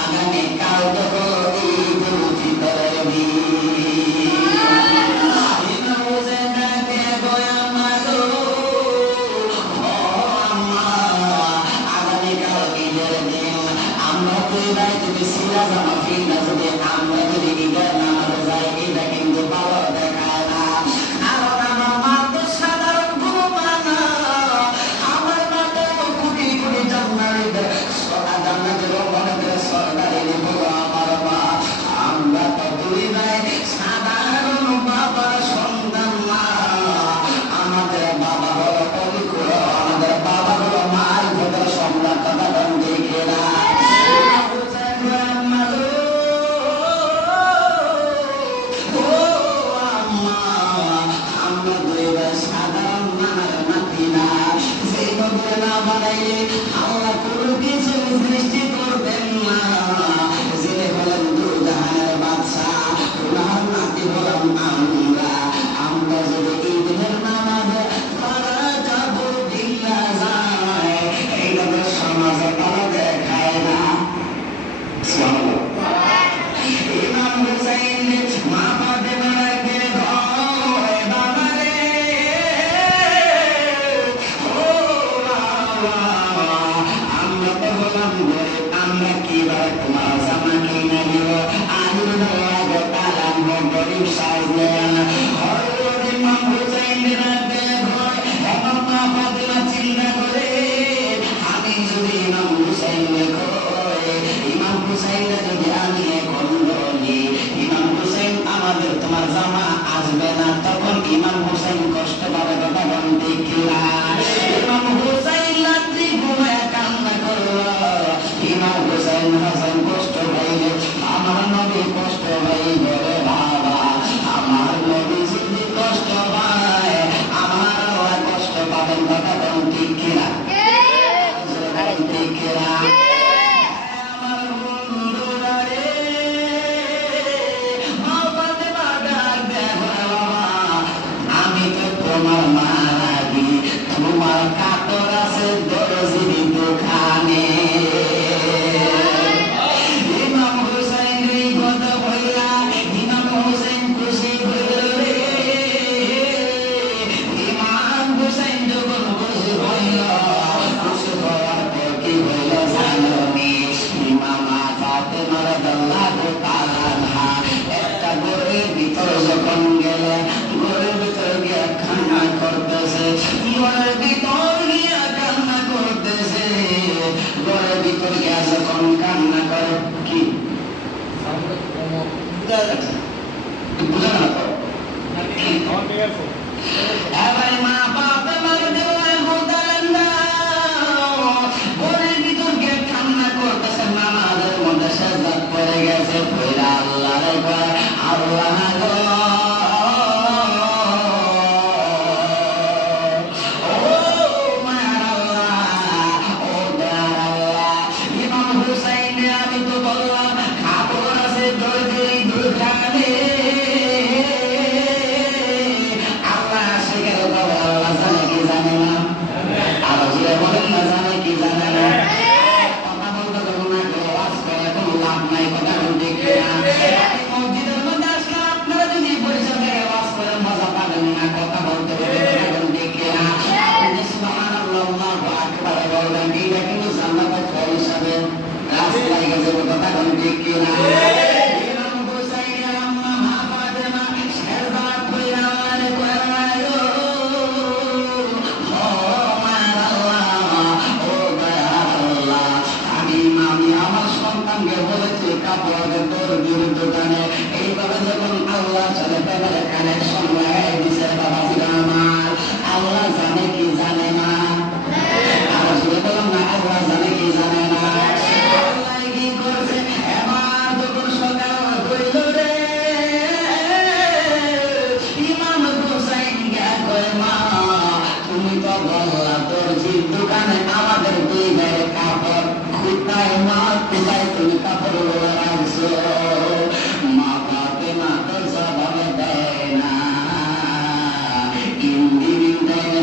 আগামীকাল তো ঈদ উল ফিতরের দিন। ইমাম হোসেন ডাকে কয় আম্মা গো, ও আম্মা, আগামীকাল ঈদের দিন। আমরা তো এবার যদি সিরা জামা ফিরনা যদি আমরা যদি ঈদের নামাজে যাই, এটা কিন্তু ভালো দেখায় না। কারণ আমার মা তো সাধারণ কোনো মা না, আমার মা তো কোটি কোটি জান্নাতের সরদারি হলো আমার মা। আমরা তো দুই ভাই সাধারণ বাবার সন্তান না, আমাদের বাবা হলো পবিত্র, আমাদের বাবা হলো মার ভোটের সম্রাট। তখন দেখে না আমরা দুই ভাই সাধারণ মার নাতি না, সেই বদলে না বানাইলে আল্লাহ কোনো কিছু সৃষ্টি করবেন না। যিনি হলেন দুজাহানের বাদশাহ, ওনার নাতি হলাম আমরা। আমরা যদি ঈদের নামাজে তারা যাব দিল্লা যায়, এইভাবে সমাজে তারা দেখায় না। ইমাম হুসাইন মা ফাতেমাকে ধরে বাবা রে, ও বাবা, আমরা তো হলাম গরিব, আমরা কিভাবে তোমার জামা কিনে দিব? আল্লাহ তাআলা গরিব সাজলেন। হযরত ইমাম হুসাইনকে ধরে এবং মা ফাতেমা চিন্তা করে, আমি যদি ইমাম হুসাইনকে ইমাম হুসাইন যদি আমি এখন বলি ইমাম হুসাইন আমাদের তোমার জামা আসবে না, তখন ইমাম হুসাইন কষ্ট পাবে। তখন দেখলাম ইমাম হুসাইন রাত্রি ঘুমায় কান্না করলো। ইমাম হুসাইন হাসান কষ্ট পাইলে আমার নবী কষ্ট পাইবে রে বাবা। আমার নবী যদি কষ্ট পায় আমার আল্লাহ কষ্ট পাবেন। তখন ঠিক কিনা ঠিক কিনা আমি তো তোমার মারাবি, তোমার কাপড় আছে দরজির দোকানে। ইমাম হুসাইন এই কথা বললা, ইমাম হুসাইন খুশি হইল রে। ইমাম হুসাইন যখন খুশি হইল, খুশি হওয়ার পর কি হইল জানি? ইমামা ফাতেমা রাদিয়াল্লাহু তাআলা আনহা একটা ঘরের ভিতর যখন গেলে, ঘরের ভিতর গিয়ে কান্না করতেছে, ঘরের ভিতর গিয়ে কান্না করতেছে। ঘরের ভিতর গিয়ে যখন কান্না করে কি বুঝা না তো এবার মা ফাতেমা রাদিয়াল্লাহু তাআলা ঘরের ভিতর গিয়ে কান্না করতেছে। নামাজের মধ্যে সাজদা করে গেছে, কইরা আল্লাহরে কয় আল্লাহ গো, ও মায়ার আল্লাহ, ও দয়ার আল্লাহ, ইমাম হুসাইনে আমি তো বললাম কাপড় আছে দরজির দোকানে। আল্লাহ সেখানে বলে আল্লাহ জানে কি জানে না? আরো যে বলেন না জানে কি জানে না? কথা বলতে দেবো না, ওয়াজ করে কোনো লাভ নাই। কথা বলতে মসজিদের মধ্যে আসলাম, আপনারা যদি পরিষদে ওয়াজ করেন মজা পাবেন না। কথা বলতে হবে, কথা বলতে কিনা সুবহানাল্লাহ আল্লাহু আকবার বলবেন, এটা কিন্তু জান্নাতের ফল হিসাবে রাস্তায় গেছে। কথা বলতে কিনা ইমাম হুসাইনের আম্মা মা ফাতেমা সেজদা কইরা আল্লাহরে কয় ও মায়ার আল্লাহ, ও দয়ার আল্লাহ, আমি আমার সন্তানকে বলেছি কাপড় দরজির দোকানে। এইভাবে যখন আল্লাহ চলে পেলে কানেকশন লাগাই দিছে বাবা ছিল আমার। আল্লাহ জানে কি জানে না? আরো শুনে বললাম না, আল্লাহ জানে কি জানে না? আল্লাহ কি করছে? এবার যখন সকাল হইল রে, ইমাম হুসাইন কয় মা তুমি তো বললা দরজির দোকানে আমাদের দুই গায়ের কাপড় কোথায়? মা কোথায় তুমি কাপড় রাখছো? মা ফাতেমা তো জবাব দেয় না। ইন্দির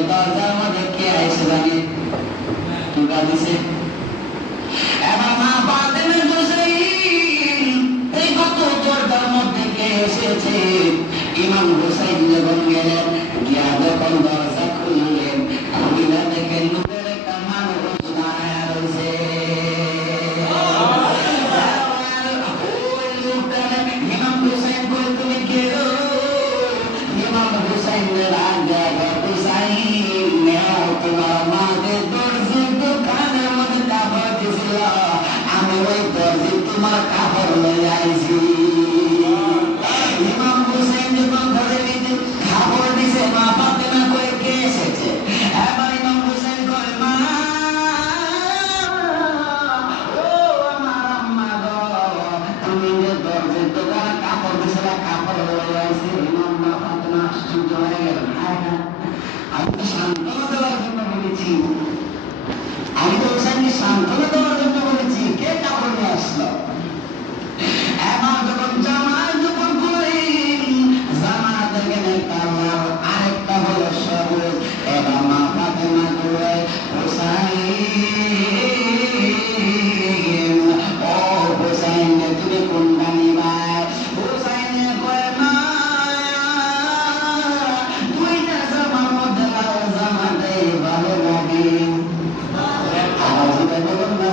দরজার মধ্যে কে আইসে জানি? তুই দিছে এবার মা ফাতেমা ওই দর্জি তোমার কাপড় লইয়া আইছি। ইমাম হোসেন যখন ঘরে নিতে কাপড় দিছে, মা ফাতেমা কয়ে কে এসেছে? এবার ইমাম হোসেন কয় মা, ও আমার আম্মা গো, তুমি যে দর্জির দোকানে কাপড় দিছিলে কাপড় লইয়া আইছি। ইমাম মা ফাতেমা আশ্চর্য হয়ে গেল, আমি তো সান্ত্বনা দেওয়ার জন্য বলেছি, আমি তো হোসেনকে সান্ত্বনা দেওয়ার জন্য বলেছি, কে কাপড় নিয়ে আসলো? এবার যখন জামাত যখন করলেন, জামাত এখানে কালার আরেকটা হলো সবুজ। এবার মা ফাতেমা করে হোসাইন, ও হোসাইন তুমি কোনটা নিবা? হোসাইনে কয় মা, দুইটা জামার মধ্যে লাল জামাটাই ভালো লাগে। আওয়াজ দিয়ে বলুন না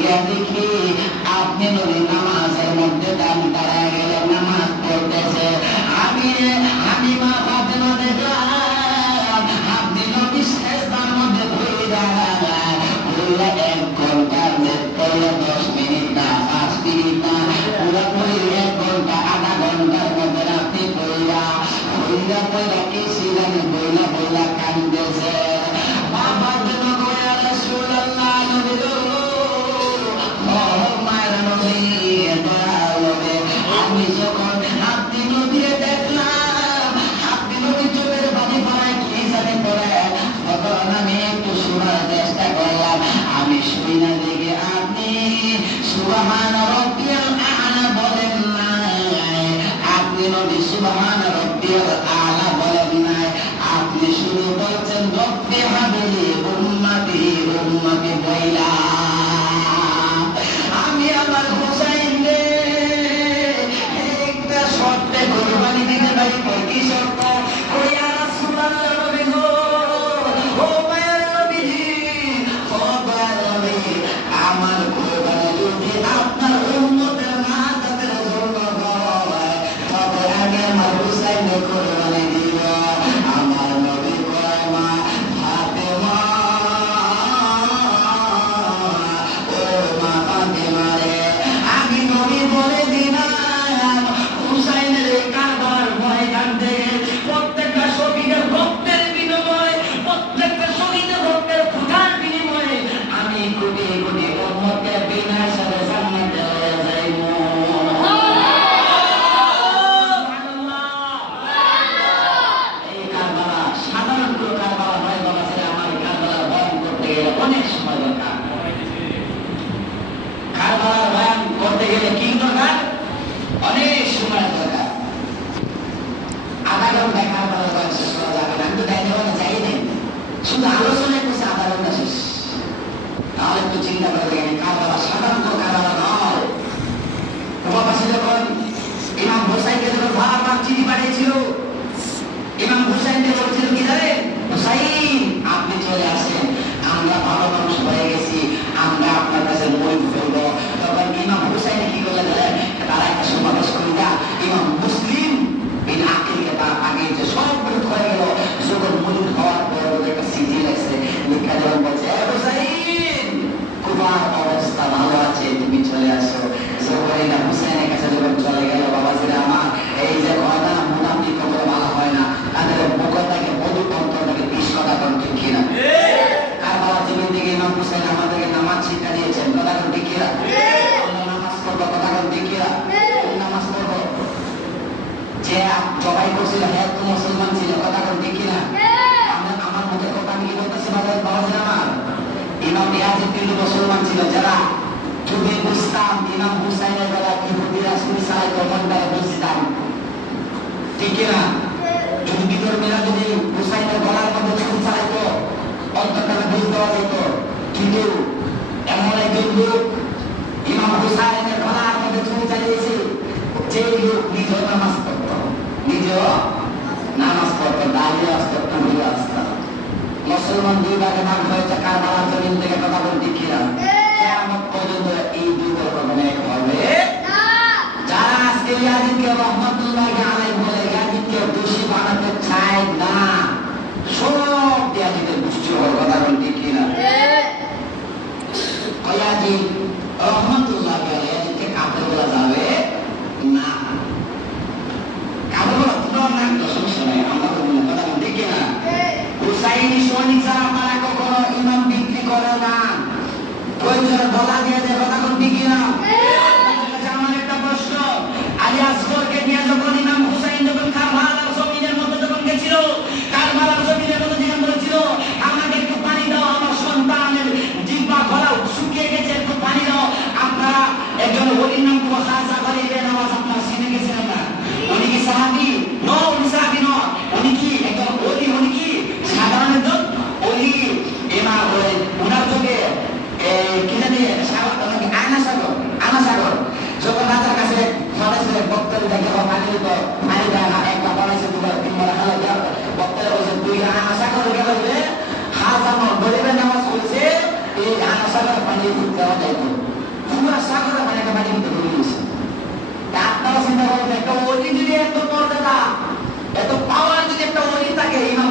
গিয়ে দেখি আপনি নবী নামাজের মধ্যে দাঁড়ায় গেলেন, নামাজ পড়তেছে। আমি মা ফাতেমা দেখলাম আপনি নবী সেজদার মধ্যে পড়ে 1 ঘন্টার করলে 10 মিনিট না 5 মিনিট না পুরোপুরি 1 ঘন্টা আধা ঘন্টার মধ্যে আপনি পড়া কি সিলানে বইলা কান্দেছে। বাবা দেন করে রাসূলুল্লাহ নবী গো, ও মায়ের নবী, আমি যখন আপনি নবীরে দেখলাম আপনি নবী চোখের পানি পড়ায় কি জানে পড়ে, তখন আমি একটু শোনার চেষ্টা করলাম। আমি শুনি না দেখে আপনি সুবহান রাব্বিয়াল আ'লা বলেন নাই, আপনি নবী সুবহান রাব্বিয়াল আ'লা বলেন নাই, আপনি শুধু বলছেন রব্বি হাবলি উম্মতি উম্মতি বইলা। আমি আমার হুসাইন রে একটা শর্তে কুরবানি দিতে পারি, কি শর্ত? ওই রাসূলুল্লাহ নবী গো, ও মায়ের নবীজি, ও মায়ের নবী, আমার কুরবানি যদি আপনার উম্মতের নাজাতের জন্য হয়, তবে আমি আমার হুসাইনের কুরবানি দিব। আমার নবী কয় মা ফাতেমা, ও মা ফাতেমা রে, আমি নবী বলে দিলাম হুসাইনের কারবার ময়দান থেকে প্রত্যেকটা শহীদের রক্তের বিনিময়ে, প্রত্যেকটা শহীদের রক্তের ফুটার বিনিময়ে আমি কোটি কোটি উম্মতকে বিনা সাথে জান্নাতে লয়ে যাইব। এই কারবালা সাধারণ কোনো কারবালা নয় বাবা, সেটা আমার কারবালা বয়ান করতে গেলে অনেক সময় দরকার। কারবালার বয়ান করতে গেলে কি দরকার? অনেক সময় দরকার। আধা ঘন্টা কারবালার বয়ান শেষ করা যাবে না, আমি তো দায়িত্ব যাই নেই, শুধু আলোচনা করছে আধা ঘন্টা শেষ। তাহলে একটু চিন্তা করে দেখেন, কারবালা সাধারণ কারবালা নয়। প্রবাসী যখন ইমাম হুসাইনকে যখন বারবার চিঠি পাঠিয়েছিল, ইমাম হুসাইনকে বলছিল কি জানেন, হুসাইন আপনি চলে আসেন, আমরা ভালো মানুষ হয়ে গেছি, আমরা আপনার কাছে মই ফেলবো। তখন ইমাম হুসাইন কি করলে জানেন, তারা একটা সমাবেশ করিয়া ইমাম মুসলিম বিন আকিলকে তার আগে যে সব বিরোধ হয়ে গেল, যখন মূল হওয়ার পর একটা চিঠি লাগছে, লিখা যখন বলছে হুসাইন কুমার অবস্থা ভালো আছে, তুমি চলে আসো। জোহরাইনা হুসাইনের কাছে যখন চলে গেল, বাবাজিরা আমার, এই যে কথা মুনাফিক করে ভালো হয় না, তাদের মুখটাকে মধু অন্তরটাকে 20 কথা কোন ঠিক কিনা? কারবালার জমির দিকে ইমাম হুসাইন আমাদেরকে নামাজ শিক্ষা দিয়েছেন, কথা কোন ঠিক কিনা? আমরা নামাজ পড়বো, কথা কোন ঠিক কিনা? নামাজ পড়বো। যে জবাই করছিল হ্যাঁ তো মুসলমান ছিল, কথা কোন ঠিক কিনা? আমার মধ্যে কথা আমি কি বলতেছি বাবাজিরা আমার, ইমাম ইয়াজিদ কিন্তু মুসলমান ছিল। যারা যদি বুঝতাম ইমাম হুসাইনের বেলা ইহুদিরা ছুরি চালাইতো, মনটায় বুঝতাম, ঠিক কিনা? যদি বিধর্মীরা যদি হুসাইনের গলার মধ্যে ছুরি চালাইতো, অন্তরটাকে বুঝ দেওয়া যেত। কিন্তু এমন একজন লোক ইমাম হুসাইনের গলার মধ্যে ছুরি চালিয়েছে, যে লোক নিজেও নামাজ পড়ত, দাঁড়িয়ে আসতো, টুড়িয়ে আসতো। মুসলমান 2 ভাগে ভাগ হয়েছে কারবালার জমিন থেকে, কথা বলতে কিনা? কিয়ামত পর্যন্ত এই 2 রকম এক হবে না। যারা আজকে ইয়াজিদকে রহমাতুল্লাহি আলাইহি বলে ইয়াজিদকে দোষী বানাতে চায় না, সব ইয়াজিদের গোষ্ঠী হওয়ার, কথা বলতে কিনা? ইয়াজিদ রহমাতুল্লাহি আলাইহি ইয়াজিদকে কাফের বলা যাবে না। কাফের বলা পুরো না, সমস্যা নাই, আমরা বলবো, কথা বলতে কিনা? হুসাইনি সৈনিক যারা, তারা কখনো ইমাম বিক্রি করে না, প্রয়োজনে বলা দিয়ে দেয়, কথা বলতে কিনা? আমার একটা প্রশ্ন, আলী আসগরকে নিয়ে যখন ইমাম হুসাইন যখন কারবালার জমিনের মধ্যে যখন গেছিল, কারবালার জমিনের মধ্যে যখন বলেছিল আমাকে একটু পানি দাও, আমার সন্তানের জিহ্বা গলা শুকিয়ে গেছে, একটু পানি দাও। আপনারা একজন ওলির নাম তো খাজা আলী বেনাওয়াজ, আপনারা চিনে গেছেন না? উনি কি সাহাবী? নো, উনি সাহাবী নয়। উনি কি একজন ওলি? উনি কি সাধারণ একজন ওলি? ইমাম ওলি, ওনার যুগে কি জানি আয়না সাগর যখন রাজার কাছে বক্তব্য দেখে পানির সাগর পানি দেওয়া যাইতো, পুরা সাগরে পানি একটা পানি দিতে ভুলে গেছে। আপনারা চিন্তা করেন একটা অলি যদি এত মর্যাদা এত পাওয়ার যদি একটা অলি থাকে, ইমাম